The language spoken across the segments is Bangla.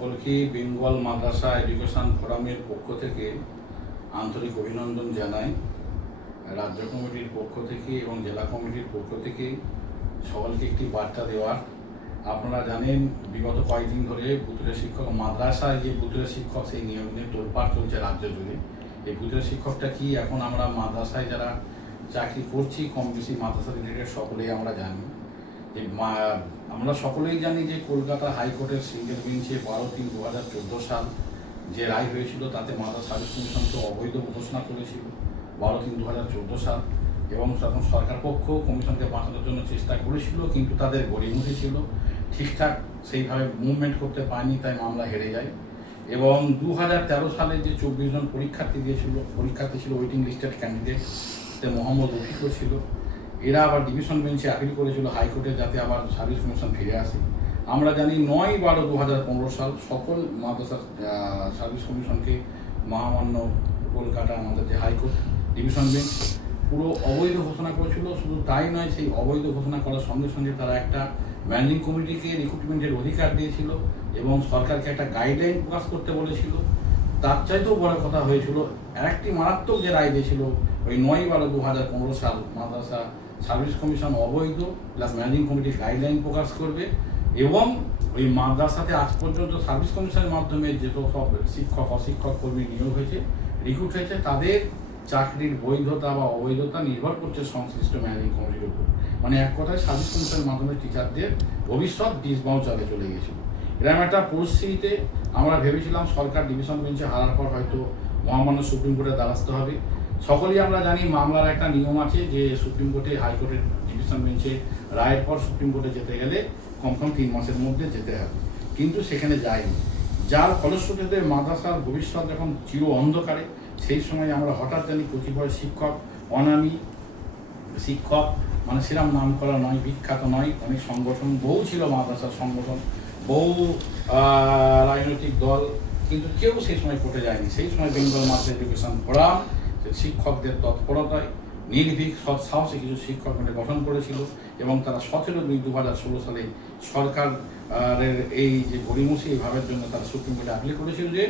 সকলকে বেঙ্গল মাদ্রাসা এডুকেশন ফোরামের পক্ষ থেকে আন্তরিক অভিনন্দন জানাই। রাজ্য কমিটির পক্ষ থেকে এবং জেলা কমিটির পক্ষ থেকে সকলকে একটি বার্তা দেওয়ার। আপনারা জানেন, বিগত কয়েকদিন ধরে ভূতুরে শিক্ষক, মাদ্রাসায় যে ভূতুরে শিক্ষক সেই নিয়ম নিয়ে তোলপাড় চলছে রাজ্য জুড়ে। এই ভূতুরে শিক্ষকটা কি? এখন আমরা মাদ্রাসায় যারা চাকরি করছি, কম বেশি মাদ্রাসা রিলেটেড সকলেই আমরা জানি। যে আমরা সকলেই জানি যে কলকাতা হাইকোর্টের সিঙ্গেল বেঞ্চে বারো তিন দু হাজার চোদ্দ সাল যে রায় হয়েছিল, তাতে মাদ্রাসা সার্ভিস কমিশনকে অবৈধ ঘোষণা করেছিল বারো তিন দু হাজার চোদ্দ সাল। এবং তখন সরকার পক্ষ কমিশনকে বাঁচানোর জন্য চেষ্টা করেছিল, কিন্তু তাদের গড়িমুখী ছিল। ঠিকঠাক সেইভাবে মুভমেন্ট করতে পারেনি, তাই মামলা হেরে যায়। এবং দু হাজার তেরো সালে যে চব্বিশ জন পরীক্ষার্থী দিয়েছিল, পরীক্ষার্থী ছিল ওয়েটিং লিস্টেড ক্যান্ডিডেট তে মোহাম্মদ রফিকও ছিল। এরা আবার ডিভিশন বেঞ্চে আপিল করেছিল, হাইকোর্টে যাতে আবার সার্ভিস কমিশন ফিরে আসে। আমরা জানি নয় বারো দু হাজার পনেরো সাল সকল মাদ্রাসা সার্ভিস কমিশনকে মহামান্য কলকাতা আমাদের যে হাইকোর্ট ডিভিশন বেঞ্চ পুরো অবৈধ ঘোষণা করেছিল। শুধু তাই নয়, সেই অবৈধ ঘোষণা করার সঙ্গে সঙ্গে তারা একটা ম্যানেজিং কমিটিকে রিক্রুটমেন্টের অধিকার দিয়েছিল এবং সরকারকে একটা গাইডলাইন প্রকাশ করতে বলেছিল। তার চাইতেও বড় কথা হয়েছিল, আরেকটি মারাত্মক যে রায় দিয়েছিল, ওই নয় বারো দু হাজার পনেরো সাল মাদ্রাসা সার্ভিস কমিশন অবৈধ প্লাস ম্যানেজিং কমিটি গাইডলাইন প্রকাশ করবে, এবং ওই মাদ্রাসাতে আজ পর্যন্ত সার্ভিস কমিশনের মাধ্যমে যেত সব শিক্ষক, অশিক্ষক কর্মী নিয়োগ হয়েছে রিক্রুট হয়েছে, তাদের চাকরির বৈধতা বা অবৈধতা নির্ভর করছে সংশ্লিষ্ট ম্যানেজিং কমিটির উপর। মানে এক কথায় সার্ভিস কমিশনের মাধ্যমে টিচারদের ভবিষ্যৎ ডিসবাউন্সারে চলে গিয়েছিল। এরকম একটা পরিস্থিতিতে আমরা ভেবেছিলাম সরকার ডিভিশন বেঞ্চে হারার পর হয়তো মহামান্য সুপ্রিম কোর্টে দ্বারস্থ হবে। সকলেই আমরা জানি মামলার একটা নিয়ম আছে যে সুপ্রিম কোর্টে হাইকোর্টের ডিভিশন বেঞ্চে রায়ের পর সুপ্রিম কোর্টে যেতে গেলে কমসম তিন মাসের মধ্যে যেতে হবে। কিন্তু সেখানে যায়নি। যার ফলশ্রুতিতে মাদ্রাসার ভবিষ্যৎ যখন চির অন্ধকারে, সেই সময় আমরা হঠাৎ জানি কতিপয় শিক্ষক, অনামী শিক্ষক মানে সেরাম নাম করা নয়, বিখ্যাত নয়, অনেক সংগঠন, বহু ছিল মাদ্রাসার সংগঠন, বহু রাজনৈতিক দল, কিন্তু কেউ সেই সময় কোর্টে যায়নি। সেই সময় বেঙ্গল মাদ্রাসা এডুকেশন ফোরাম শিক্ষকদের তৎপরতায় নির্ভীক সৎ সাহসে কিছু শিক্ষক মিলে গঠন করেছিল এবং তারা সতেরো দুই দু হাজার ষোলো সালে সরকারের এই যে গড়িমসি এই ভাবের জন্য তারা সুপ্রিম কোর্টে আপিল করেছিল যে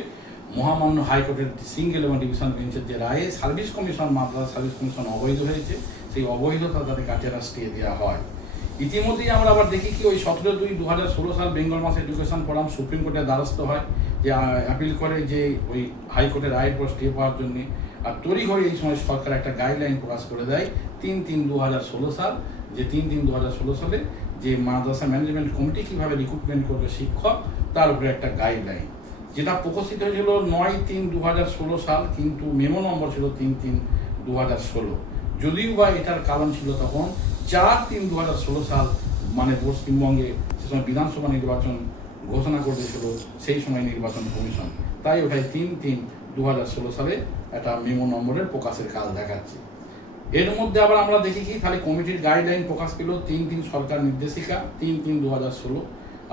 মহামান্য হাইকোর্টের সিঙ্গেল এবং ডিভিশন বেঞ্চের যে রায়ে সার্ভিস কমিশন মাদ্রাস সার্ভিস কমিশন অবৈধ হয়েছে, সেই অবৈধতা তাদের কাছে স্টে দেওয়া হয়। ইতিমধ্যেই আমরা আবার দেখি কি ওই সতেরো দুই দু হাজার ষোলো সাল Bengal mass education forum supreme কোর্টের দ্বারস্থ হয়, যে অ্যাপিল করে যে ওই হাইকোর্টের রায়ের পর স্টে পাওয়ার জন্য। আর তড়িঘড়ি এই সময় সরকার একটা গাইডলাইন প্রকাশ করে দেয়, তিন তিন দু হাজার ষোলো সাল, যে তিন তিন দু হাজার ষোলো সালে যে মাদ্রাসা ম্যানেজমেন্ট কমিটি কীভাবে রিক্রুটমেন্ট করবে শিক্ষক, তার উপরে একটা গাইডলাইন যেটা প্রকাশিত হয়েছিল নয় তিন দু হাজার ষোলো সাল, কিন্তু মেমো নম্বর ছিল তিন তিন দু হাজার ষোলো। যদিও বা এটার কারণ ছিল তখন চার তিন দু হাজার ষোলো সাল মানে পশ্চিমবঙ্গে সে সময় বিধানসভা নির্বাচন ঘোষণা করে দিয়েছিল সেই সময় নির্বাচন কমিশন। তাই ওটাই তিন তিন দু ষোলো সালে একটা মেমো নম্বরের প্রকাশের কাজ দেখাচ্ছে। এর মধ্যে আবার আমরা দেখি কি, তাহলে কমিটির গাইডলাইন প্রকাশ পেল তিন তিন সরকার নির্দেশিকা, তিন তিন দু হাজার ষোলো।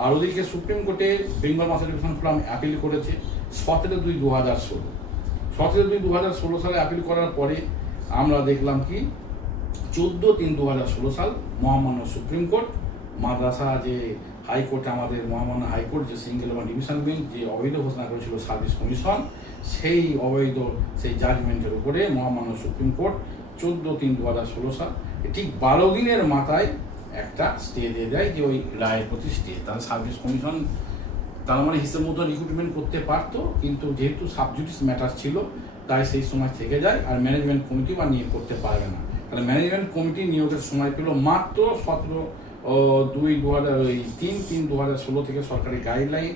আর ওদিকে সুপ্রিম কোর্টে Bengal mass education forum appeal করেছে সতেরো দুই দু হাজার ষোলো। সতেরো দুই দু হাজার ষোলো সালে অ্যাপিল করার পরে আমরা দেখলাম কি, চোদ্দ তিন দু হাজার ষোলো সাল মহামান্য সুপ্রিম কোর্ট, মাদ্রাসা যে হাইকোর্টে আমাদের মহামান্য হাইকোর্ট যে সিঙ্গেল এবং ডিভিশন বেঞ্চ যে অবৈধ ঘোষণা করেছিল সার্ভিস কমিশন সেই অবৈধ, সেই জাজমেন্টের উপরে মহামান্য সুপ্রিম কোর্ট চোদ্দ তিন দু হাজার ষোলো সাল ঠিক বারো দিনের মাথায় একটা স্টে দিয়ে দেয় যে ওই রায়ের প্রতি স্টে তাহলে সার্ভিস কমিশন তার মানে হিসেব মতো রিক্রুটমেন্ট করতে পারতো, কিন্তু যেহেতু সাবজুডিস ম্যাটার ছিল, তাই সেই সময় থেকে যায় আর ম্যানেজমেন্ট কমিটি বা নিয়োগ করতে পারবে না। তাহলে ম্যানেজমেন্ট কমিটি নিয়োগের সময় পেল মাত্র সতেরো দুই দু হাজার ওই তিন তিন দু হাজার ষোলো থেকে সরকারি গাইডলাইন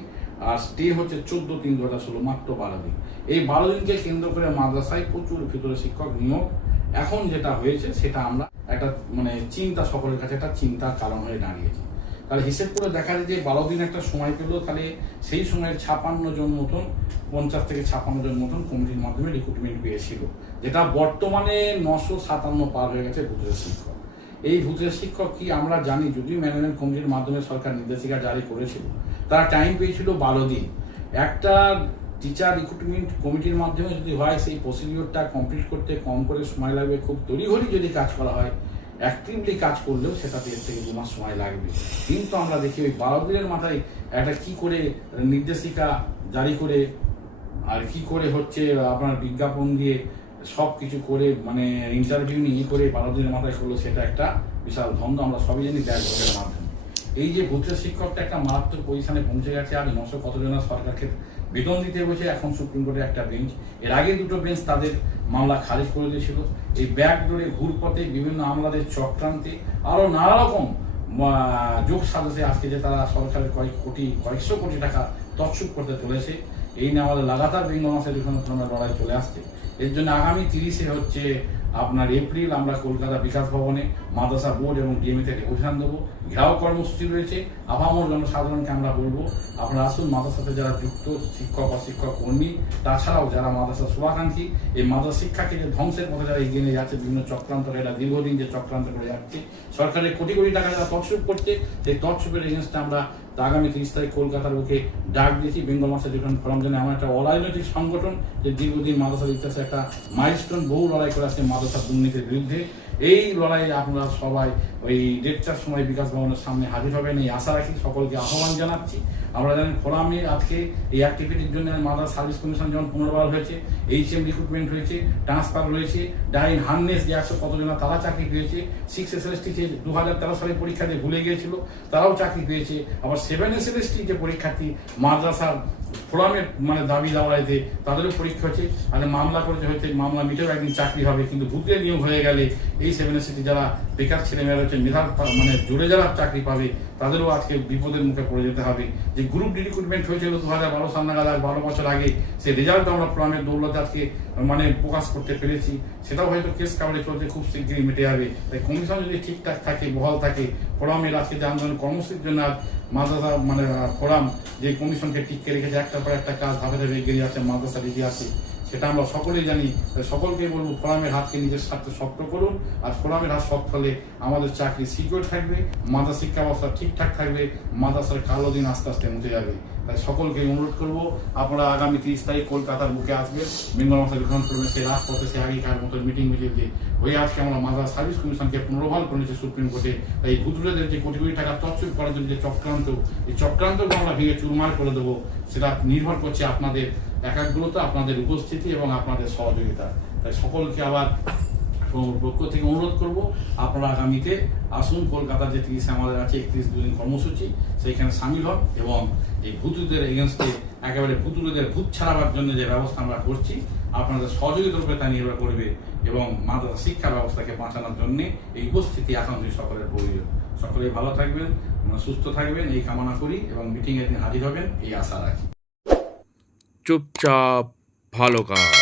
আর স্টে হচ্ছে চোদ্দ তিন দু হাজার ষোলো, মাত্র বারো দিন। এই বারো দিনকে কেন্দ্র করে মাদ্রাসায় প্রচুর ভিতরে শিক্ষক নিয়োগ। এখন যেটা হয়েছে, সেটা আমরা একটা মানে চিন্তা, সকলের কাছে একটা চিন্তার কারণ হয়ে দাঁড়িয়েছে। তাহলে হিসেব করে দেখা যায় যে বারো দিন একটা সময় পেল তাহলে সেই সময়ের ছাপান্ন জন মতন, পঞ্চাশ থেকে ছাপান্ন জন মতন কমিটির মাধ্যমে রিক্রুটমেন্ট পেয়েছিল, যেটা বর্তমানে নশো সাতান্ন পার হয়ে গেছে ভূতের শিক্ষক। এই ভূতের শিক্ষক কি আমরা জানি, যদিও ম্যানেজমেন্ট কমিটির মাধ্যমে সরকার নির্দেশিকা জারি করেছিল তারা টাইম পেয়েছিল বারো দিন। একটা টিচার রিক্রুটমেন্ট কমিটির মাধ্যমে যদি হয়, সেই প্রসিডিওরটা কমপ্লিট করতে কম করে সময় লাগবে। খুব তড়িঘড়ি যদি কাজ করা হয় অ্যাক্টিভলি কাজ করলেও সেটা দেড় থেকে দু মাস সময় লাগবে। কিন্তু আমরা দেখি ওই বারো দিনের মাথায় একটা কি করে নির্দেশিকা জারি করে, আর কি করে হচ্ছে আপনার বিজ্ঞাপন দিয়ে সব কিছু করে মানে ইন্টারভিউ নিয়ে করে বারো দিনের মাথায় করল, সেটা একটা বিশাল ধন্দ। আমরা সবই জানি ব্যাগ মাধ্যমে এই যে ভূতের শিক্ষকটা একটা মারাত্মক পজিশনে পৌঁছে গেছে আর নশো কতজনা সরকারকে বেতন দিতে বসে এখন সুপ্রিম কোর্টের একটা বেঞ্চ এর আগে দুটো বেঞ্চ তাদের মামলা খারিজ করে দিয়েছিল। এই ব্যাগ ডোরে ঘুরপথে বিভিন্ন আমলাদের চক্রান্তে আরও নানা রকম যোগ সাজতে আজকে যে তারা সরকারের কয়েক কোটি, কয়েকশো কোটি টাকা তৎসুপ করতে চলেছে, এই নিয়ে আমাদের লাগাতার বেঙ্গল মাসের ধরনের লড়াই চলে আসছে। এর জন্য আগামী তিরিশে হচ্ছে আপনার এপ্রিল আমরা কলকাতা বিকাশ ভবনে, মাদ্রাসা বোর্ড এবং ডিএমএ থেকে অভিযান দেবো। ঘেরাও কর্মসূচি রয়েছে। আপামর জনসাধারণকে আমরা বলব, আপনারা আসুন মাদ্রাসাতে যারা যুক্ত শিক্ষক বা শিক্ষক কর্মী, তাছাড়াও যারা মাদ্রাসা শুভাকাঙ্ক্ষী, এই মাদ্রাসা শিক্ষাকে যে ধ্বংসের পথে যারা এগিয়ে নিয়ে যাচ্ছে, বিভিন্ন চক্রান্ত এরা দীর্ঘদিন যে চক্রান্ত করে যাচ্ছে। সরকারের কোটি কোটি টাকা যারা তৎসুপ করছে, সেই তৎসুপের এগেনস্টে আমরা আগামী তিরিশ তারিখ কলকাতার বুকে ডাক দিয়েছি, বেঙ্গল মাসের যখন ফোরাম জানে আমার একটা অরাজনৈতিক সংগঠন যে দীর্ঘদিন মাদ্রাসার ইতিহাসে একটা মাইলস্টোন বহু লড়াই করে আসছে মাদ্রাসা দুর্নীতির বিরুদ্ধে। এই লড়াই আপনারা সবাই ওই দেড়টার সময় বিকাশ ভবনের সামনে হাজির হবেন, এই আশা রাখি সকলকে আহ্বান জানাচ্ছি। আমরা জানি ফোরামে আজকে এই অ্যাক্টিভিটির জন্য মাদার সার্ভিস কমিশন যেমন পুনর্বার হয়েছে এইচ এম রিক্রুটমেন্ট হয়েছে ট্রান্সফার রয়েছে ডাইন হার্নেস যে একশো কতজনা তারা চাকরি পেয়েছে সিক্স এস এল যে দু হাজার তেরো সালে পরীক্ষাতে ভুলে গিয়েছিল, তারাও চাকরি পেয়েছে। আবার সেভেন এস এল যে পরীক্ষার্থী মাদ্রাসার ফোরামের মানে দাবি দাওয়াইতে তাদেরও পরীক্ষা হচ্ছে আর মামলা করেছে, হয়তো মামলা মিটেও একদিন চাকরি হবে, কিন্তু বুথে নিয়োগ হয়ে গেলে এই সেভেন এস যারা বেকার ছেলেমেয়েরা হচ্ছে মেধার মানে জুড়ে যারা চাকরি পাবে, তাদেরও আজকে বিপদের মুখে পড়ে যেতে হবে। যে গ্রুপ ডি রিক্রুটমেন্ট হয়েছিল দু হাজার বারো সাল নাগাদ বারো বছর আগে সেই রেজাল্ট আমরা ফোরামের দৌলতে আজকে মানে প্রকাশ করতে পেরেছি। সেটাও হয়তো কেস কাভারে চলছে খুব শীঘ্রই মিটে যাবে। তাই কমিশন যদি ঠিকঠাক থাকে, বহাল থাকে, ফোরামের আজকে যে আন্দোলন কর্মসূচির জন্য আজ মাদ্রাসা মানে ফোরাম যে কমিশনকে টিকে রেখেছে একটার পর একটা কাজ ধাপে ধাপে এগিয়ে মাদ্রাসা মাদ্রাসার ইতিহাসে। সেটা আমরা সকলেই জানি। সকলকে বলব, ফোরামের হাতকে নিজের স্বার্থে শক্ত করুন আর ফোরামের হাত শক্ত হলে আমাদের চাকরি সিকিউর থাকবে মাদ্রাসা শিক্ষা ব্যবস্থা ঠিকঠাক থাকবে, মাদ্রাসার কালো দিন আস্তে আস্তে মুছে যাবে। তাই সকলকে অনুরোধ করব, আপনারা আগামী তিরিশ তারিখ কলকাতার বুকে আসবেন। বেঙ্গল মাসা গ্রহণ করবেন, সেই রাজপথে সে আগেকার মতো মিটিং মিটিং দিয়ে হয়ে আজকে আমরা মাদ্রাস সার্ভিস কমিশনকে পুনর্বহাল করেছে সুপ্রিম কোর্টে। তাই গুজরাটের যে কোটি কোটি টাকা তৎসুপ করার জন্য যে চক্রান্ত, এই চক্রান্তকে আমরা ভেঙে চুরমার করে দেবো, সেটা নির্ভর করছে আপনাদের একাগ্রতা আপনাদের উপস্থিতি এবং আপনাদের সহযোগিতা। তাই সকলকে আবার পক্ষ থেকে অনুরোধ করব, আপনারা আগামীতে আসুন কলকাতার যে তিরিশে আমাদের আছে, একত্রিশ দুদিন কর্মসূচি, সেইখানে সামিল হন এবং এই ভূতুদের এগেনস্টে একেবারে ভূতুদের ভূত ছাড়াবার জন্য যে ব্যবস্থা আমরা করছি, আপনাদের সহযোগিতার উপরে তা নির্ভর করবে এবং মাদ্রাসা শিক্ষা ব্যবস্থাকে বাঁচানোর জন্য এই উপস্থিতি একান্তই সকলের প্রয়োজন। সকলেই ভালো থাকবেন, সুস্থ থাকবেন, এই কামনা করি এবং মিটিংয়ের দিন হাজির হবেন, এই আশা রাখি। চুপচাপ ভালো কাজ